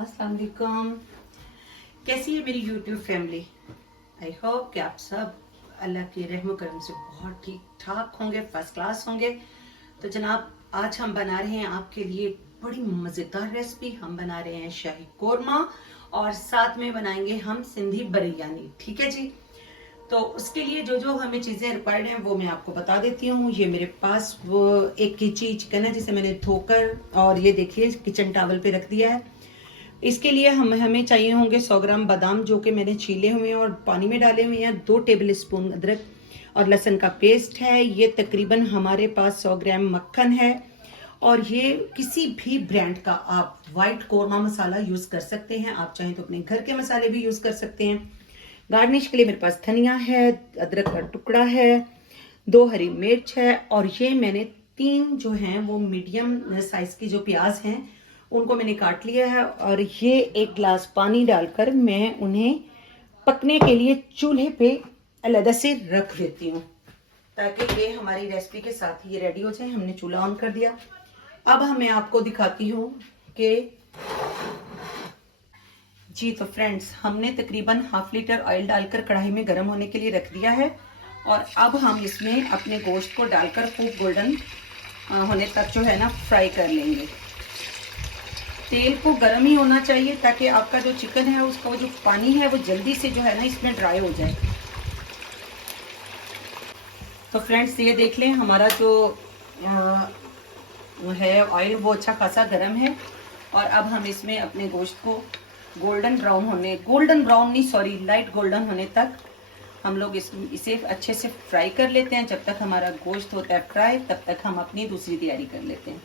अस्सलाम वालेकुम। कैसी है मेरी यूट्यूब फैमिली? आई होप कि आप सब अल्लाह के रहम करम से बहुत ठीक ठाक होंगे, फर्स्ट क्लास होंगे। तो जनाब, आज हम बना रहे हैं आपके लिए बड़ी मज़ेदार रेसिपी। हम बना रहे हैं शाही कोरमा और साथ में बनाएंगे हम सिंधी बिरयानी। ठीक है जी। तो उसके लिए जो जो हमें चीज़ें रिक्वायर्ड हैं वो मैं आपको बता देती हूँ। ये मेरे पास वो 1 kg चिकन है जिसे मैंने धोकर और ये देखिए किचन टावल पे रख दिया है। इसके लिए हमें चाहिए होंगे 100 ग्राम बादाम जो कि मैंने छीले हुए हैं और पानी में डाले हुए हैं। 2 टेबल स्पून अदरक और लहसुन का पेस्ट है। ये तकरीबन हमारे पास 100 ग्राम मक्खन है और ये किसी भी ब्रांड का आप वाइट कोरमा मसाला यूज कर सकते हैं। आप चाहें तो अपने घर के मसाले भी यूज कर सकते हैं। गार्निश के लिए मेरे पास धनिया है, अदरक का टुकड़ा है, 2 हरी मिर्च है और ये मैंने 3 जो हैं वो मीडियम साइज की जो प्याज हैं उनको मैंने काट लिया है और ये 1 गिलास पानी डालकर मैं उन्हें पकने के लिए चूल्हे पे अलग से रख देती हूँ ताकि ये हमारी रेसिपी के साथ ये रेडी हो जाए। हमने चूल्हा ऑन कर दिया। अब मैं आपको दिखाती हूँ कि जी तो फ्रेंड्स, हमने तकरीबन ½ लीटर ऑयल डालकर कढ़ाई में गर्म होने के लिए रख दिया है और अब हम इसमें अपने गोश्त को डालकर खूब गोल्डन होने तक जो है ना फ्राई कर लेंगे। तेल को गर्म ही होना चाहिए ताकि आपका जो चिकन है उसका जो पानी है वो जल्दी से जो है ना इसमें ड्राई हो जाए। तो फ्रेंड्स, ये देख लें हमारा जो है ऑयल वो अच्छा खासा गर्म है और अब हम इसमें अपने गोश्त को गोल्डन ब्राउन नहीं सॉरी लाइट गोल्डन होने तक हम लोग इसे अच्छे से फ्राई कर लेते हैं। जब तक हमारा गोश्त होता है फ्राई तब तक हम अपनी दूसरी तैयारी कर लेते हैं।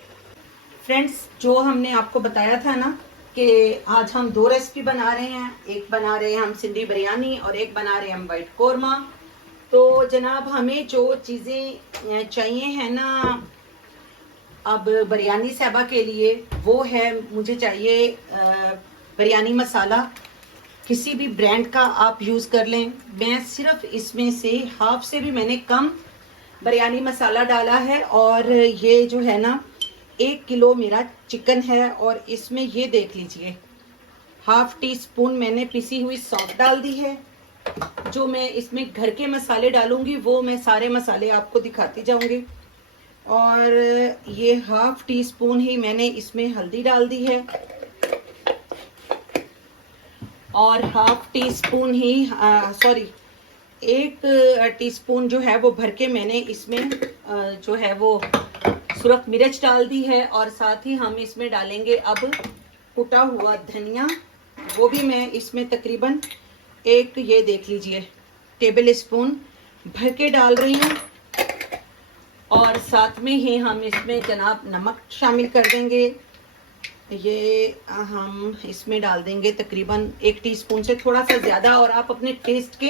फ्रेंड्स, जो हमने आपको बताया था ना कि आज हम 2 रेसिपी बना रहे हैं। एक बना रहे हैं हम सिंधी बिरयानी और एक बना रहे हैं हम वाइट कोरमा। तो जनाब, हमें जो चीज़ें चाहिए हैं ना अब बिरयानी साहबा के लिए वो है, मुझे चाहिए बिरयानी मसाला। किसी भी ब्रांड का आप यूज़ कर लें। मैं सिर्फ इसमें से हाफ से भी मैंने कम बिरयानी मसाला डाला है और ये जो है ना 1 किलो मेरा चिकन है और इसमें ये देख लीजिए ½ टीस्पून मैंने पिसी हुई सौंफ डाल दी है। जो मैं इसमें घर के मसाले डालूंगी वो मैं सारे मसाले आपको दिखाती जाऊंगी। और ये ½ टीस्पून ही मैंने इसमें हल्दी डाल दी है और ½ टीस्पून ही 1 टीस्पून जो है वो भर के मैंने इसमें जो है वो सुरख मिर्च डाल दी है और साथ ही हम इसमें डालेंगे अब कुटा हुआ धनिया। वो भी मैं इसमें तकरीबन ये देख लीजिए टेबल स्पून भर के डाल रही हूँ और साथ में ही हम इसमें जनाब नमक शामिल कर देंगे। ये हम इसमें डाल देंगे तकरीबन 1 टीस्पून से थोड़ा सा ज़्यादा और आप अपने टेस्ट के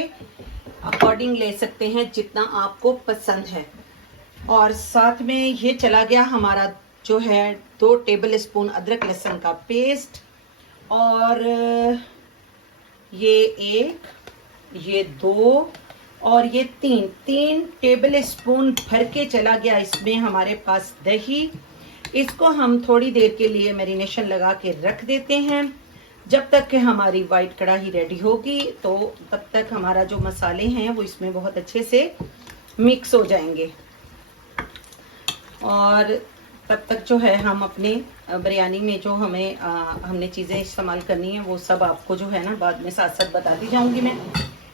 अकॉर्डिंग ले सकते हैं जितना आपको पसंद है। और साथ में ये चला गया हमारा जो है 2 टेबल स्पून अदरक लहसुन का पेस्ट और ये 1, ये 2 और ये 3 टेबल स्पून भर के चला गया इसमें हमारे पास दही। इसको हम थोड़ी देर के लिए मैरिनेशन लगा के रख देते हैं जब तक कि हमारी वाइट कढ़ाई रेडी होगी। तो तब तक हमारा जो मसाले हैं वो इसमें बहुत अच्छे से मिक्स हो जाएंगे और तब तक जो है हम अपने बिरयानी में जो हमने चीज़ें इस्तेमाल करनी है वो सब आपको जो है ना बाद में साथ साथ बताती जाऊंगी मैं।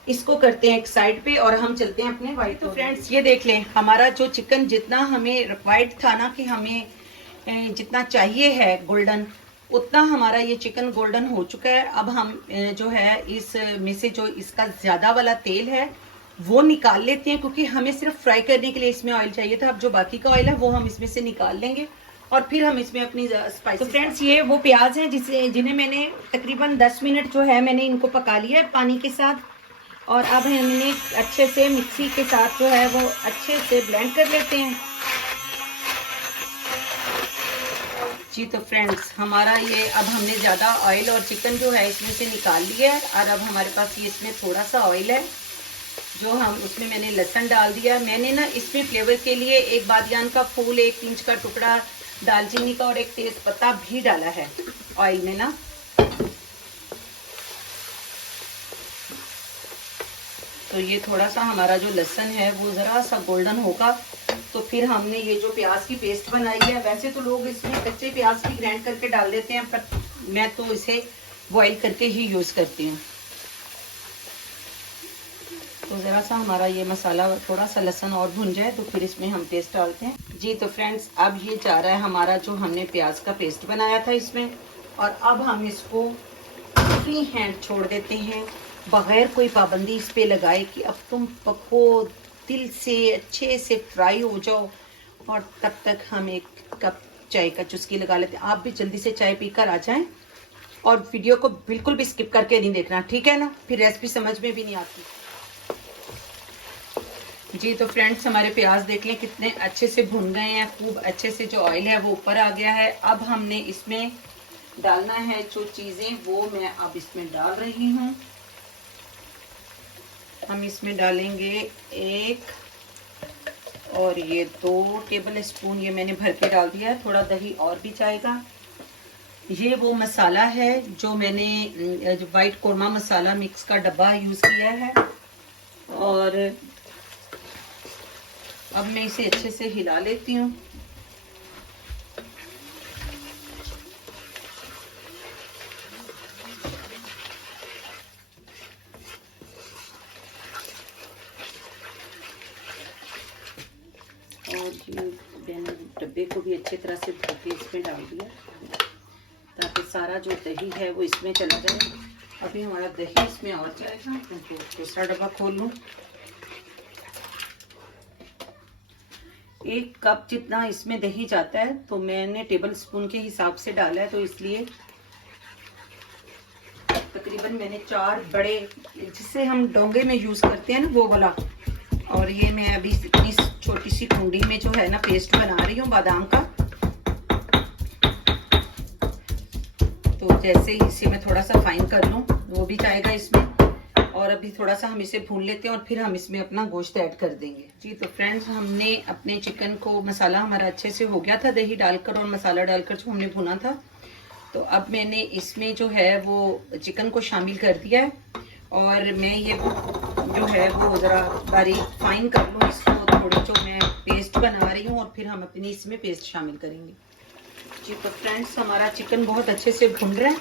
इसको करते हैं एक साइड पे और हम चलते हैं अपने वाइट। तो फ्रेंड्स, ये देख लें हमारा जो चिकन जितना हमें रिक्वायर्ड था ना कि हमें जितना चाहिए है गोल्डन, उतना हमारा ये चिकन गोल्डन हो चुका है। अब हम जो है इस में से जो इसका ज़्यादा वाला तेल है वो निकाल लेते हैं क्योंकि हमें सिर्फ फ्राई करने के लिए इसमें ऑयल चाहिए था। अब जो बाकी का ऑयल है वो हम इसमें से निकाल लेंगे और फिर हम इसमें अपनी स्पाइस। तो फ्रेंड्स, ये वो प्याज हैं जिन्हें मैंने तकरीबन 10 मिनट जो है मैंने इनको पका लिया है पानी के साथ और अब हमने अच्छे से मिक्सी के साथ जो है वो अच्छे से ब्लेंड कर लेते हैं। जी तो फ्रेंड्स, हमारा ये अब हमने ज़्यादा ऑयल और चिकन जो है इसमें से निकाल लिया है और अब हमारे पास ये इसमें थोड़ा सा ऑयल है जो हम उसमें मैंने लहसुन डाल दिया। मैंने ना इसमें फ्लेवर के लिए 1 बादियान का फूल, 1 इंच का टुकड़ा दालचीनी का और 1 तेज पत्ता भी डाला है ऑयल में ना। तो ये थोड़ा सा हमारा जो लहसुन है वो ज़रा सा गोल्डन होगा तो फिर हमने ये जो प्याज की पेस्ट बनाई है, वैसे तो लोग इसमें कच्चे प्याज की ग्राइंड करके डाल देते हैं, पर मैं तो इसे बॉईल करके ही यूज़ करती हूँ। तो ज़रा सा हमारा ये मसाला थोड़ा सा लहसुन और भुन जाए तो फिर इसमें हम पेस्ट डालते हैं। जी तो फ्रेंड्स, अब ये जा रहा है हमारा जो हमने प्याज का पेस्ट बनाया था इसमें, और अब हम इसको फ्री हैंड छोड़ देते हैं, बगैर कोई पाबंदी इस पे लगाए कि अब तुम पको, दिल से अच्छे से फ्राई हो जाओ, और तब तक हम एक कप चाय का चुस्की लगा लेते हैं। आप भी जल्दी से चाय पीकर आ जाएं और वीडियो को बिल्कुल भी स्किप करके नहीं देखना, ठीक है ना, फिर रेसिपी समझ में भी नहीं आती। जी तो फ्रेंड्स, हमारे प्याज देख लें कितने अच्छे से भुन गए हैं, खूब अच्छे से जो ऑयल है वो ऊपर आ गया है। अब हमने इसमें डालना है जो चीज़ें, वो मैं अब इसमें डाल रही हूँ। हम इसमें डालेंगे 1 और ये 2 टेबल स्पून, ये मैंने भर के डाल दिया है, थोड़ा दही और भी जाएगा। ये वो मसाला है जो मैंने वाइट कोरमा मसाला मिक्स का डब्बा यूज़ किया है, और अब मैं इसे अच्छे से हिला लेती हूँ। और ये मैंने डब्बे को भी अच्छी तरह से धो के इसमें डाल दिया ताकि सारा जो दही है वो इसमें चला जाए। अभी हमारा दही इसमें और जाएगा, तो दूसरा डब्बा खोल लूँ। 1 कप जितना इसमें दही जाता है, तो मैंने टेबल स्पून के हिसाब से डाला है, तो इसलिए तकरीबन मैंने 4 बड़े, जिसे हम डोंगे में यूज़ करते हैं ना, वो वाला। और ये मैं अभी इतनी छोटी सी कुंडी में जो है ना पेस्ट बना रही हूँ बादाम का। तो जैसे इसे मैं थोड़ा सा फाइन कर लूँ वो भी जाएगा इसमें, और अभी थोड़ा सा हम इसे भून लेते हैं और फिर हम इसमें अपना गोश्त ऐड कर देंगे। जी तो फ्रेंड्स, हमने अपने चिकन को, मसाला हमारा अच्छे से हो गया था दही डालकर और मसाला डालकर जो हमने भुना था, तो अब मैंने इसमें जो है वो चिकन को शामिल कर दिया है, और मैं ये जो है वो ज़रा बारीक फाइन कर लूँ इसको, थोड़ी जो मैं पेस्ट बना रही हूँ, और फिर हम अपनी इसमें पेस्ट शामिल करेंगे। जी तो फ्रेंड्स, हमारा चिकन बहुत अच्छे से भुन रहा है,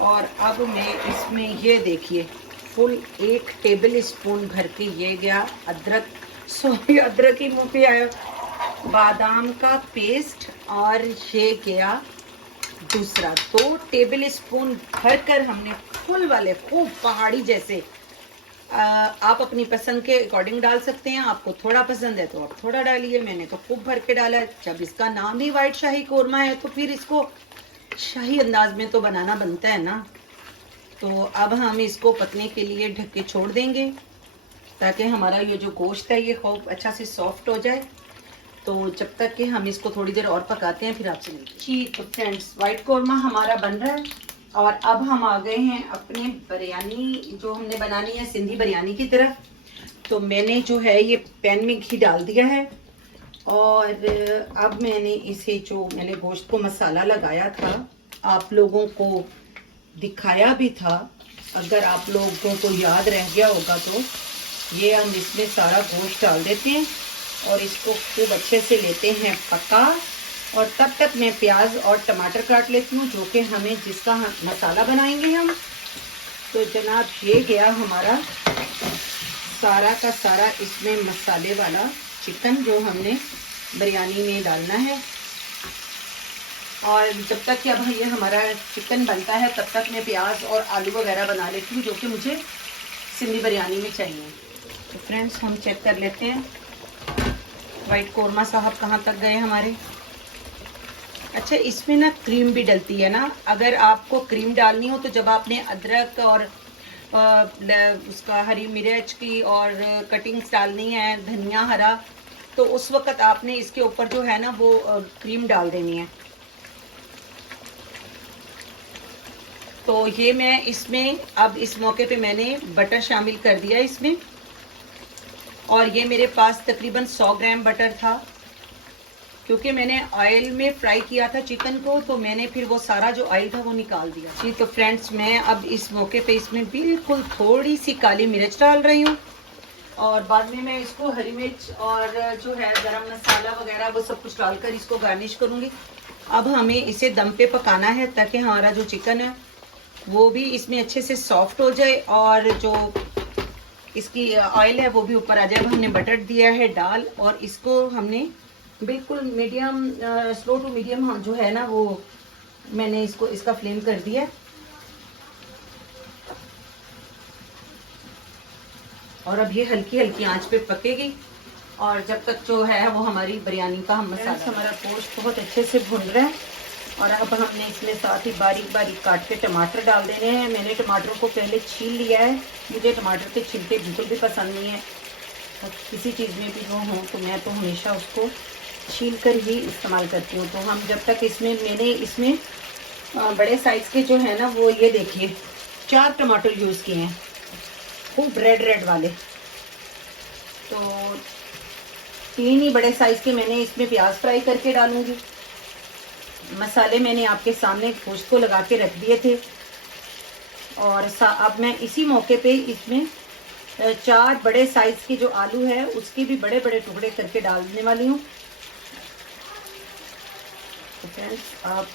और अब मैं इसमें ये देखिए फुल 1 टेबल स्पून भर के ये गया अदरक, सॉरी अदरक ही मुँह पे आया, बादाम का पेस्ट, और ये गया दूसरा 2 टेबल स्पून भर कर हमने फुल वाले, खूब पहाड़ी जैसे, आप अपनी पसंद के अकॉर्डिंग डाल सकते हैं, आपको थोड़ा पसंद है तो आप थोड़ा डालिए, मैंने तो खूब भर के डाला है। जब इसका नाम ही वाइट शाही कोरमा है तो फिर इसको शाही अंदाज में तो बनाना बनता है ना। तो अब हम इसको पकने के लिए ढक के छोड़ देंगे ताकि हमारा ये जो गोश्त है ये खूब अच्छा से सॉफ्ट हो जाए। तो जब तक कि हम इसको थोड़ी देर और पकाते हैं फिर आपसे मिलते हैं। जी तो फ्रेंड्स, वाइट कोरमा हमारा बन रहा है, और अब हम आ गए हैं अपने बिरयानी जो हमने बनानी है, सिंधी बिरयानी की तरफ। तो मैंने जो है ये पैन में घी डाल दिया है, और अब मैंने इसे, जो मैंने गोश्त को मसाला लगाया था, आप लोगों को दिखाया भी था, अगर आप लोगों को याद रह गया होगा तो ये हम इसमें सारा गोश्त डाल देते हैं और इसको खूब अच्छे से लेते हैं पका। और तब तक मैं प्याज और टमाटर काट लेती हूँ, जो कि हमें जिसका मसाला बनाएंगे हम। तो जनाब, ये गया हमारा सारा का सारा इसमें मसाले वाला चिकन जो हमने बिरयानी में डालना है। और जब तक कि अब ये हमारा चिकन बनता है तब तक मैं प्याज और आलू वगैरह बना लेती हूँ, जो कि मुझे सिंधी बिरयानी में चाहिए। तो फ्रेंड्स, हम चेक कर लेते हैं वाइट कोरमा साहब कहाँ तक गए हमारे। अच्छा, इसमें ना क्रीम भी डलती है ना, अगर आपको क्रीम डालनी हो तो जब आपने अदरक और उसका हरी मिर्च की और कटिंग्स डालनी है, धनिया हरा, तो उस वक्त आपने इसके ऊपर जो है ना वो क्रीम डाल देनी है। तो ये मैं इसमें अब इस मौके पे मैंने बटर शामिल कर दिया इसमें, और ये मेरे पास तकरीबन 100 ग्राम बटर था। क्योंकि मैंने ऑयल में फ्राई किया था चिकन को, तो मैंने फिर वो सारा जो ऑयल था वो निकाल दिया। जी तो फ्रेंड्स, मैं अब इस मौके पे इसमें बिल्कुल थोड़ी सी काली मिर्च डाल रही हूँ, और बाद में मैं इसको हरी मिर्च और जो है गरम मसाला वगैरह वो सब कुछ डालकर इसको गार्निश करूँगी। अब हमें इसे दम पे पकाना है ताकि हमारा जो चिकन है वो भी इसमें अच्छे से सॉफ्ट हो जाए, और जो इसकी ऑयल है वो भी ऊपर आ जाए। अब हमने बटर दिया है डाल, और इसको हमने बिल्कुल मीडियम, स्लो टू मीडियम जो है ना, वो मैंने इसका फ्लेम कर दिया। और अब ये हल्की हल्की आंच पे पकेगी, और जब तक जो है वो हमारी बिरयानी का हम मसाला, हमारा गोश्त बहुत अच्छे से भुन रहा है। और अब हमने इसमें साथ ही बारीक बारीक काट के टमाटर डाल देने हैं। मैंने टमाटरों को पहले छील लिया है, मुझे टमाटर के छिलके बिल्कुल भी पसंद नहीं है। तो किसी चीज़ में भी वो हो तो मैं तो हमेशा उसको छील कर ही इस्तेमाल करती हूँ। तो हम जब तक मैंने इसमें बड़े साइज़ के जो है ना, वो ये देखिए 4 टमाटर यूज़ किए हैं, खूब रेड रेड वाले। तो 3 ही बड़े साइज़ के मैंने इसमें प्याज फ्राई करके डालूंगी। मसाले मैंने आपके सामने गोश्त को लगा के रख दिए थे, और अब मैं इसी मौके पे इसमें 4 बड़े साइज़ के जो आलू है उसके भी बड़े बड़े टुकड़े करके डालने वाली हूँ। तो फ्रेंड्स, आप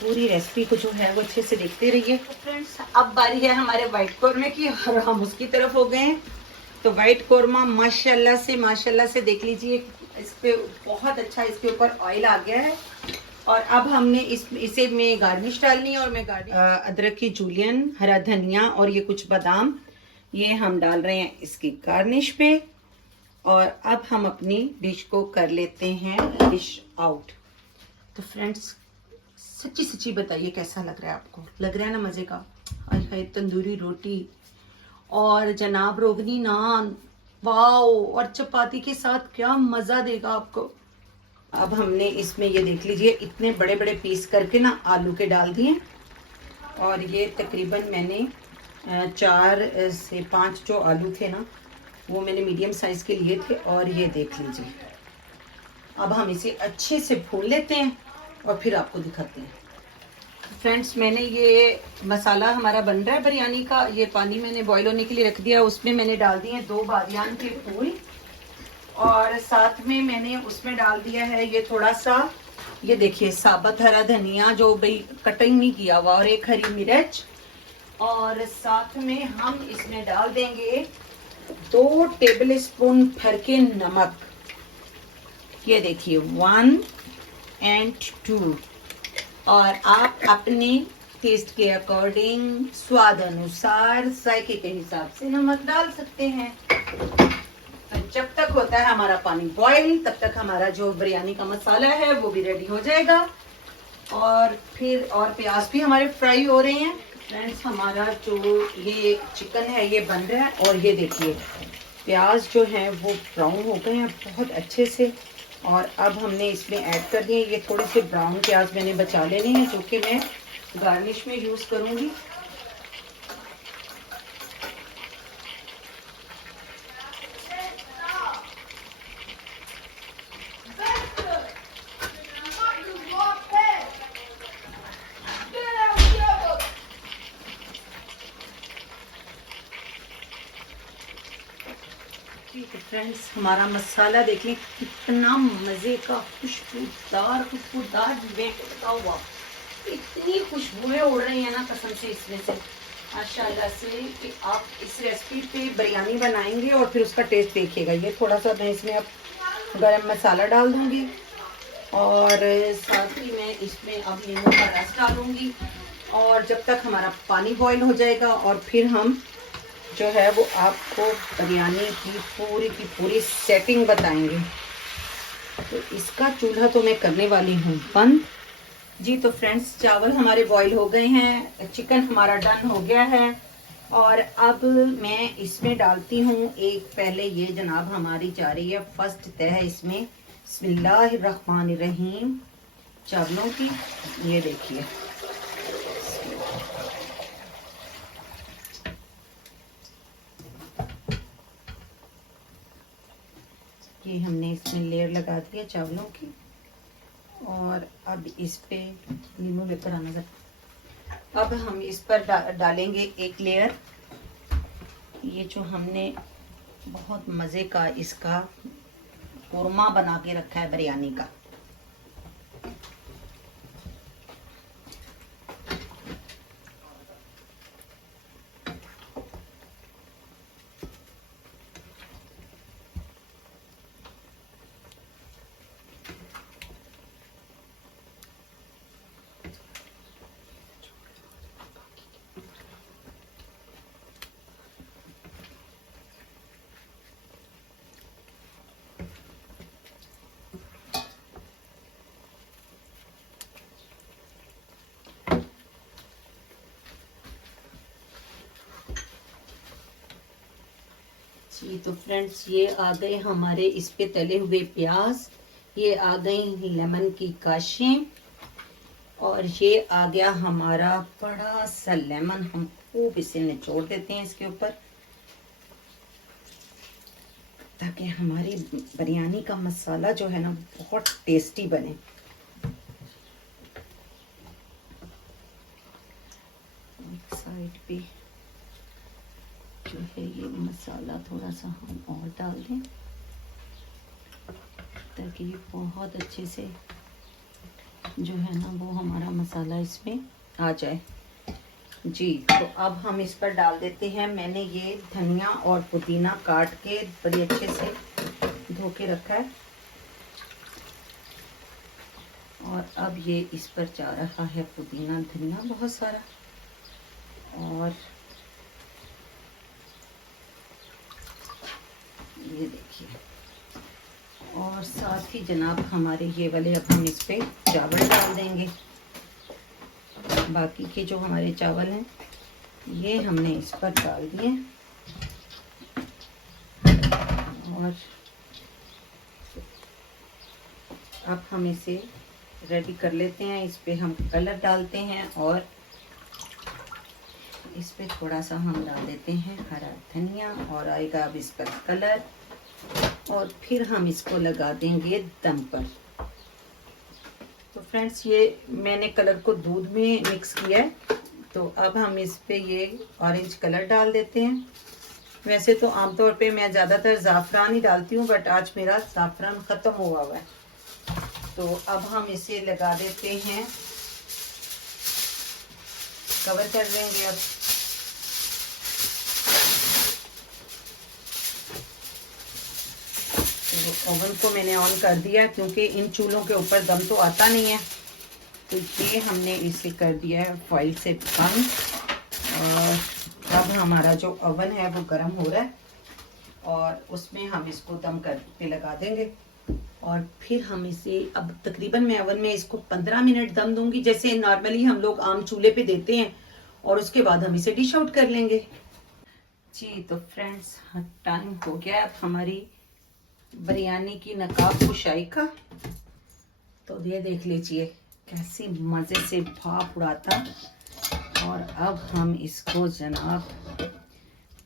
पूरी रेसिपी को जो है वो अच्छे से देखते रहिए। तो फ्रेंड्स, अब बारी है हमारे वाइट कौरमे की, और हम उसकी तरफ हो गए हैं। तो वाइट कौरमा माशाल्लाह से देख लीजिए, इस पे बहुत अच्छा इसके ऊपर ऑयल आ गया है। और अब हमने इसे में गार्निश डालनी है, और मैं अदरक की जूलियन, हरा धनिया और ये कुछ बादाम, ये हम डाल रहे हैं इसकी गार्निश पे। और अब हम अपनी डिश को कर लेते हैं डिश आउट। तो फ्रेंड्स, सच्ची सच्ची बताइए कैसा लग रहा है आपको? लग रहा है ना मज़े का? हाय हाय, तंदूरी रोटी और जनाब रोगनी नान, वाओ! और चपाती के साथ क्या मज़ा देगा आपको। अब हमने इसमें ये देख लीजिए इतने बड़े बड़े पीस करके ना आलू के डाल दिए, और ये तकरीबन मैंने 4 से 5 जो आलू थे ना, वो मैंने मीडियम साइज़ के लिए थे। और ये देख लीजिए, अब हम इसे अच्छे से भून लेते हैं और फिर आपको दिखाते हैं। फ्रेंड्स, मैंने ये मसाला हमारा बन रहा है बिरयानी का, ये पानी मैंने बॉईल होने के लिए रख दिया। उसमें मैंने डाल दिए 2 बादियान के फूल, और साथ में मैंने उसमें डाल दिया है ये थोड़ा सा, ये देखिए साबुत हरा धनिया जो भाई कटिंग नहीं किया हुआ, और 1 हरी मिर्च। और साथ में हम इसमें डाल देंगे 2 टेबल स्पून भर के नमक। ये देखिए 1 और 2। और आप अपने टेस्ट के अकॉर्डिंग, स्वाद अनुसार, जायके के हिसाब से नमक डाल सकते हैं। जब तक होता है हमारा पानी बॉईल, तब तक हमारा जो बिरयानी का मसाला है वो भी रेडी हो जाएगा। और फिर और प्याज भी हमारे फ्राई हो रहे हैं। फ्रेंड्स, हमारा जो ये चिकन है ये बन रहा है, और ये देखिए प्याज जो है वो ब्राउन हो गए हैं बहुत अच्छे से। और अब हमने इसमें ऐड कर दिए, ये थोड़े से ब्राउन प्याज मैंने बचा लेने हैं जो कि मैं गार्निश में यूज़ करूँगी। तो फ्रेंड्स, हमारा मसाला देखिए कितना मज़े का, खुशबूदार बेटा हुआ, इतनी खुशबुएं उड़ रही हैं ना कसम से इसमें से, माशाल्लाह से, कि आप इस रेसिपी पे बिरयानी बनाएंगे और फिर उसका टेस्ट देखिएगा। ये थोड़ा सा मैं इसमें अब गरम मसाला डाल दूंगी, और साथ ही मैं इसमें अब नींबू का रस डालूंगी। और जब तक हमारा पानी बॉईल हो जाएगा, और फिर हम जो है वो आपको बिरयानी की पूरी सेटिंग बताएंगे। तो इसका चूल्हा तो मैं करने वाली हूँ बंद। जी तो फ्रेंड्स, चावल हमारे बॉईल हो गए हैं, चिकन हमारा डन हो गया है, और अब मैं इसमें डालती हूँ एक, पहले ये जनाब हमारी जा रही है फर्स्ट तह इसमें, बिस्मिल्लाहिर्रहमानिर्रहीम, चावलों की। ये देखिए, अभी हमने इसमें लेयर लगा दी है चावलों की, और अब इस पे नींबू लेकर आना जरा। अब हम इस पर डालेंगे एक लेयर, ये जो हमने बहुत मज़े का इसका कोरमा बना के रखा है बिरयानी का। जी तो फ्रेंड्स, ये आ गए हमारे इस पे तले हुए प्याज, ये आ गई लेमन की काशें, और ये आ गया हमारा बड़ा सा लेमन। हम खूब इसे निचोड़ देते हैं इसके ऊपर, ताकि हमारी बिरयानी का मसाला जो है ना बहुत टेस्टी बने। एक साइड पे जो है ये मसाला थोड़ा सा हम और डाल दें, ताकि ये बहुत अच्छे से जो है ना वो हमारा मसाला इसमें आ जाए। जी तो अब हम इस पर डाल देते हैं, मैंने ये धनिया और पुदीना काट के बड़ी अच्छे से धो के रखा है, और अब ये इस पर जा रहा है पुदीना धनिया बहुत सारा, और ये देखिए, और साथ ही जनाब हमारे ये वाले अब हम इस पे चावल डाल देंगे। बाकी के जो हमारे चावल हैं ये हमने इस पर डाल दिए, और अब हम इसे रेडी कर लेते हैं। इस पे हम कलर डालते हैं, और इस पे थोड़ा सा हम डाल देते हैं हरा धनिया, और आएगा अब इस पर कलर, और फिर हम इसको लगा देंगे दम पर। तो फ्रेंड्स, ये मैंने कलर को दूध में मिक्स किया है, तो अब हम इस पे ये ऑरेंज कलर डाल देते हैं। वैसे तो आमतौर पे मैं ज़्यादातर ज़ाफ़रान ही डालती हूँ, बट आज मेरा ज़ाफ़रान ख़त्म हुआ है, तो अब हम इसे लगा देते हैं, कवर कर देंगे अब। तो ओवन को मैंने ऑन कर दिया, क्योंकि इन चूल्हों के ऊपर दम तो आता नहीं है, तो ये हमने इसे कर दिया है फॉइल से बंद। और अब हमारा जो ओवन है वो गर्म हो रहा है, और उसमें हम इसको दम कर पे लगा देंगे, और फिर हम इसे अब तकरीबन मैं ओवन में इसको 15 मिनट दम दूंगी, जैसे नॉर्मली हम लोग आम चूल्हे पे देते हैं, और उसके बाद हम इसे डिश आउट कर लेंगे। जी तो फ्रेंड्स, टाइम हो गया अब हमारी बिरयानी की नकाब कुशाई का। तो ये देख लीजिए कैसी मज़े से भाप उड़ाता, और अब हम इसको जनाब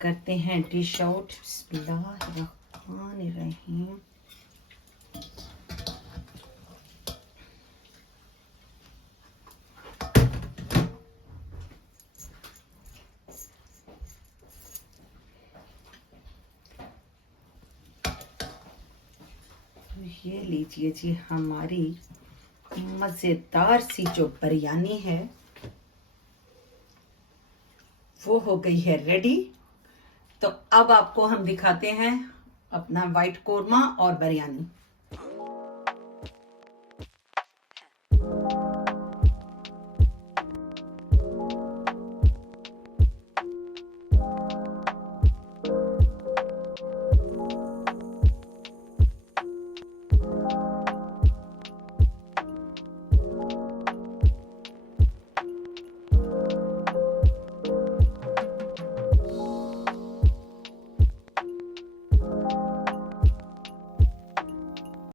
करते हैं डिश आउट। बिस्मिल्लाहिर्रहमानिर्रहीम। ये लीजिए जी, हमारी मज़ेदार सी जो बिरयानी है वो हो गई है रेडी। तो अब आपको हम दिखाते हैं अपना वाइट कोरमा और बिरयानी।